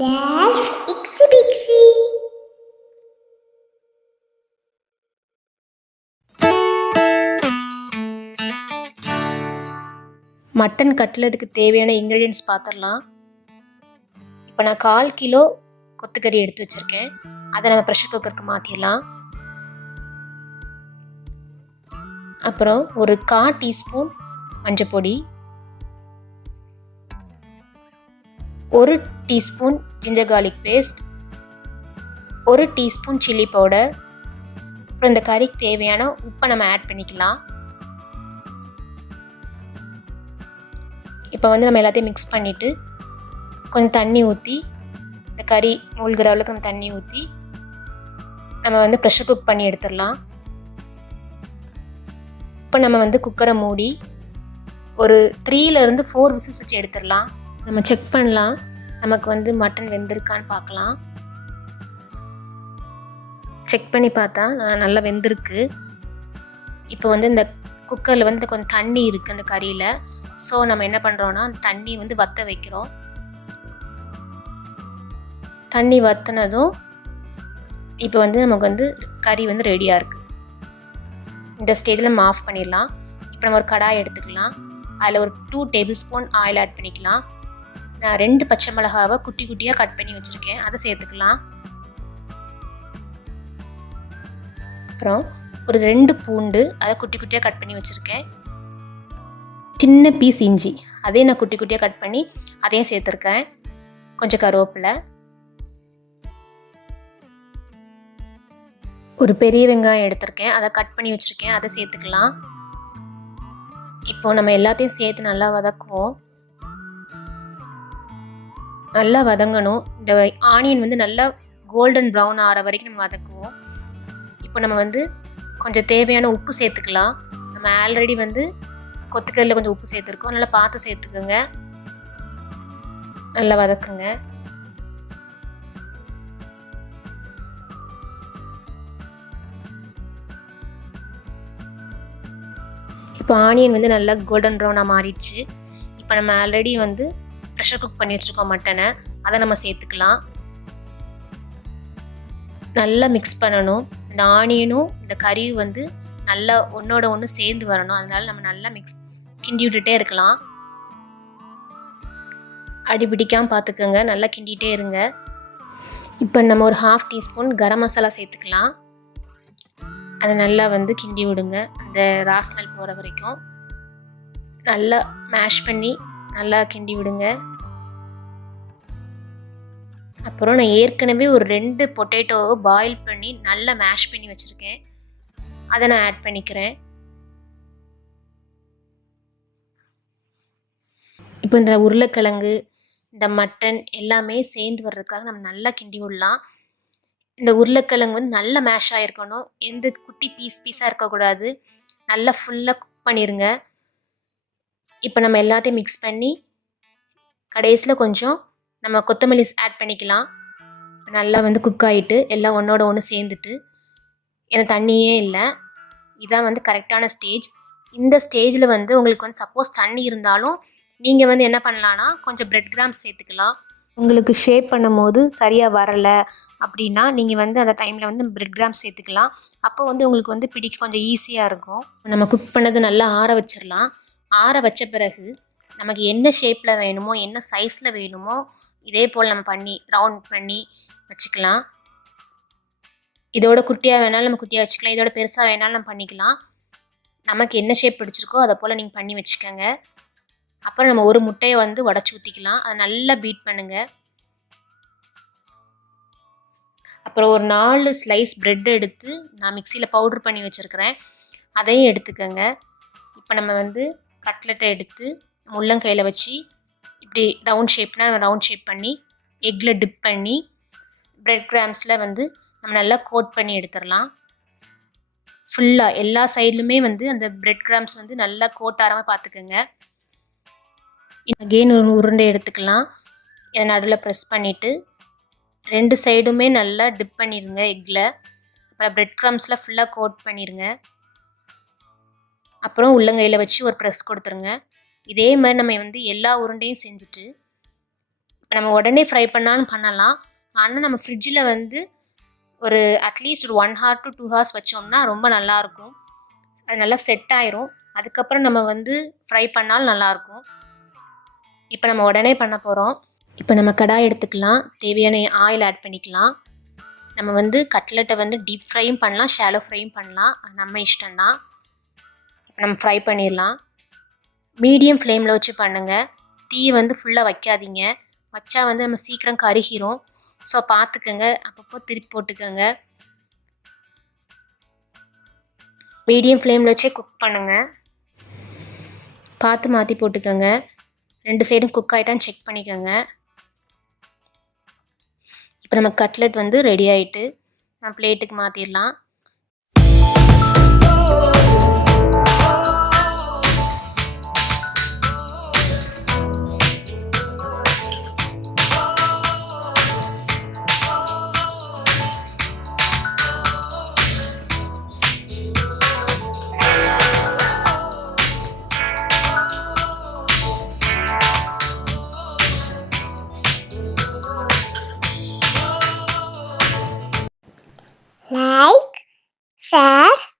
That's Ixy Bixy. Mutton கட்லெட்டுக்கு தேவையான ingredients பார்த்துடலாம். இப்போ நான் 1/4 கிலோ கொத்துக்கறி எடுத்து வச்சுருக்கேன். அதை நம்ம ப்ரெஷர் குக்கருக்கு மாற்றிடலாம். அப்புறம் ஒரு 1/4 டீஸ்பூன் மஞ்சப்பொடி, 1 teaspoon ginger garlic paste, 1 teaspoon chilli powder, அப்புறம் இந்த கறிக்கு தேவையான உப்பை நம்ம ஆட் பண்ணிக்கலாம். இப்போ வந்து நம்ம எல்லாத்தையும் மிக்ஸ் பண்ணிவிட்டு கொஞ்சம் தண்ணி ஊற்றி, இந்த கறி மூழ்கிற அளவுக்கு நம்ம தண்ணி ஊற்றி நம்ம வந்து ப்ரெஷர் குக் பண்ணி எடுத்துடலாம். இப்போ நம்ம வந்து குக்கரை மூடி ஒரு 3 to 4 விசில்ஸ் வச்சு எடுத்துடலாம். நம்ம செக் பண்ணலாம், நமக்கு வந்து மட்டன் வெந்திருக்கான்னு பார்க்கலாம். செக் பண்ணி பார்த்தா நல்லா வெந்திருக்கு. இப்போ வந்து இந்த குக்கரில் வந்து கொஞ்சம் தண்ணி இருக்குது அந்த கறியில். ஸோ நம்ம என்ன பண்ணுறோன்னா தண்ணி வந்து வற்ற வைக்கிறோம். தண்ணி வற்றினதும் இப்போ வந்து நமக்கு வந்து கறி வந்து ரெடியாக இருக்குது. இந்த ஸ்டேஜில் நம்ம ஆஃப் பண்ணிடலாம். இப்போ நம்ம ஒரு கடாய் எடுத்துக்கலாம். அதில் ஒரு 2 டேபிள்ஸ்பூன் ஆயில் ஆட் பண்ணிக்கலாம். நான் 2 பச்சை மிளகாவை குட்டி குட்டியாக கட் பண்ணி வச்சுருக்கேன், அதை சேர்த்துக்கலாம். அப்புறம் ஒரு 2 பூண்டு, அதை குட்டி குட்டியாக கட் பண்ணி வச்சுருக்கேன். சின்ன பீஸ் இஞ்சி, அதையும் நான் குட்டி குட்டியாக கட் பண்ணி அதையும் சேர்த்துருக்கேன். கொஞ்சம் கருவேப்பிலை, ஒரு பெரிய வெங்காயம் எடுத்திருக்கேன், அதை கட் பண்ணி வச்சுருக்கேன், அதை சேர்த்துக்கலாம். இப்போ நம்ம எல்லாத்தையும் சேர்த்து நல்லா வதக்குவோம். நல்லா வதங்கணும். இந்த ஆனியன் வந்து நல்லா கோல்டன் ப்ரௌன் ஆகிற வரைக்கும் நம்ம வதக்குவோம். இப்போ நம்ம வந்து கொஞ்சம் தேவையான உப்பு சேர்த்துக்கலாம். நம்ம ஆல்ரெடி வந்து கொத்துக்கறியில் கொஞ்சம் உப்பு சேர்த்துருக்கோம், நல்லா பார்த்து சேர்த்துக்குங்க. நல்லா வதக்குங்க. இப்போ ஆனியன் வந்து நல்லா கோல்டன் ப்ரௌனாக மாறிடுச்சு. இப்போ நம்ம ஆல்ரெடி வந்து ப்ரெஷர் குக் பண்ணி வச்சுருக்கோம் மட்டனை, அதை நம்ம சேர்த்துக்கலாம். நல்லா மிக்ஸ் பண்ணணும். இந்த ஆனியனும் இந்த கறியும் வந்து நல்லா ஒன்றோட ஒன்று சேர்ந்து வரணும். அதனால நம்ம நல்லா கிண்டி விட்டுட்டே இருக்கலாம். அடி பிடிக்காமல் பார்த்துக்கோங்க, நல்லா கிண்டிகிட்டே இருங்க. இப்போ நம்ம ஒரு 1/2 டீஸ்பூன் கரம் மசாலா சேர்த்துக்கலாம். அதை நல்லா வந்து கிண்டி விடுங்க, அந்த ரா ஸ்மெல் போகிற வரைக்கும் நல்லா மேஷ் பண்ணி நல்லா கிண்டி விடுங்க. அப்புறம் நான் ஏற்கனவே ஒரு 2 பொட்டேட்டோவை பாயில் பண்ணி நல்லா மேஷ் பண்ணி வச்சுருக்கேன், அதை நான் ஆட் பண்ணிக்கிறேன். இப்போ இந்த உருளைக்கிழங்கு, இந்த மட்டன் எல்லாமே சேர்ந்து வர்றதுக்காக நம்ம நல்லா கிண்டி விடலாம். இந்த உருளைக்கிழங்கு வந்து நல்லா மேஷ் ஆகிருக்கணும், எந்த குட்டி பீஸாக இருக்கக்கூடாது. நல்லா ஃபுல்லாக குக் பண்ணிடுங்க. இப்போ நம்ம எல்லாத்தையும் மிக்ஸ் பண்ணி கடைசியில் கொஞ்சம் நம்ம கொத்தமல்லி ஆட் பண்ணிக்கலாம். நல்லா வந்து குக் ஆகிட்டு எல்லாம் ஒன்றோட ஒன்று சேர்ந்துட்டு, எனக்கு தண்ணியே இல்லை. இதான் வந்து கரெக்டான ஸ்டேஜ். இந்த ஸ்டேஜில் வந்து உங்களுக்கு வந்து சப்போஸ் தண்ணி இருந்தாலும் நீங்கள் வந்து என்ன பண்ணலான்னா கொஞ்சம் பிரெட் கிராம்ஸ் சேர்த்துக்கலாம். உங்களுக்கு ஷேப் பண்ணும் போது சரியாக வரலை அப்படின்னா நீங்கள் வந்து அந்த டைமில் வந்து பிரெட் கிராம்ஸ் சேர்த்துக்கலாம். அப்போ வந்து உங்களுக்கு வந்து பிடிக்க கொஞ்சம் ஈஸியாக இருக்கும். நம்ம குக் பண்ணது நல்லா ஆற வச்சிடலாம். ஆற வச்ச பிறகு நமக்கு என்ன ஷேப்பில் வேணுமோ, என்ன சைஸில் வேணுமோ, இதே போல் நம்ம பண்ணி ரவுண்ட் பண்ணி வச்சுக்கலாம். இதோட குட்டியாக வேணாலும் நம்ம குட்டியாக வச்சுக்கலாம், இதோட பெருசாக வேணாலும் நம்ம பண்ணிக்கலாம். நமக்கு என்ன ஷேப் பிடிச்சிருக்கோ அதை போல் நீங்கள் பண்ணி வச்சுக்கோங்க. அப்புறம் நம்ம ஒரு முட்டையை வந்து உடச்சி ஊற்றிக்கலாம், அதை நல்லா பீட் பண்ணுங்கள். அப்புறம் ஒரு 4 ஸ்லைஸ் ப்ரெட் எடுத்து நான் மிக்சியில் பவுட்ரு பண்ணி வச்சுருக்கிறேன், அதையும் எடுத்துக்கோங்க. இப்போ நம்ம வந்து கட்லெட்டை எடுத்து முள்ளங்கையில் வச்சு இப்படி ரவுண்ட் ஷேப்னா ரவுண்ட் ஷேப் பண்ணி எக்கில் டிப் பண்ணி பிரெட் கிராம்ஸில் வந்து நம்ம நல்லா கோட் பண்ணி எடுத்துடலாம். ஃபுல்லாக எல்லா சைட்லுமே வந்து அந்த பிரெட் கிராம்ஸ் வந்து நல்லா கோட் ஆகாமல் பார்த்துக்கோங்க. அகெயின் ஒரு உருண்டை எடுத்துக்கலாம். இதை நடுவில் ப்ரெஸ் பண்ணிவிட்டு 2 சைடுமே நல்லா டிப் பண்ணிடுங்க எக்கில். அப்புறம் பிரெட் கிராம்ஸில் ஃபுல்லாக கோட் பண்ணிடுங்க. அப்புறம் உள்ளங்கையில் வச்சு ஒரு ப்ரெஸ் கொடுத்துருங்க. இதே மாதிரி நம்ம வந்து எல்லா உருண்டையும் செஞ்சுட்டு இப்போ நம்ம உடனே ஃப்ரை பண்ணாலும் பண்ணலாம். ஆனால் நம்ம ஃப்ரிட்ஜில் வந்து ஒரு அட்லீஸ்ட் ஒரு 1 hour to 2 hours வச்சோம்னா ரொம்ப நல்லாயிருக்கும். அது நல்லா செட் ஆயிரும். அதுக்கப்புறம் நம்ம வந்து ஃப்ரை பண்ணாலும் நல்லாயிருக்கும். இப்போ நம்ம உடனே பண்ண போகிறோம். இப்போ நம்ம கடாய் எடுத்துக்கலாம். தேவையான ஆயில் ஆட் பண்ணிக்கலாம். நம்ம வந்து கட்லெட்டை வந்து டீப் ஃப்ரையும் பண்ணலாம், ஷாலோ ஃப்ரையும் பண்ணலாம். நம்ம இஷ்டம்தான். இப்போ நம்ம ஃப்ரை பண்ணிடலாம். மீடியம் ஃப்ளேமில் வச்சு பண்ணுங்கள். தீயை வந்து ஃபுல்லாக வைக்காதீங்க. வச்சா வந்து நம்ம சீக்கிரம் கருகிரும். ஸோ பார்த்துக்கங்க, அப்பப்போ திருப்பி போட்டுக்கோங்க. மீடியம் ஃப்ளேமில் வச்சே குக் பண்ணுங்கள். பார்த்து மாற்றி போட்டுக்கோங்க. 2 சைடும் குக் ஆகிட்டான்னு செக் பண்ணிக்கோங்க. இப்போ நம்ம கட்லெட் வந்து ரெடி ஆகிட்டு நம்ம பிளேட்டுக்கு மாற்றிடலாம். Like, share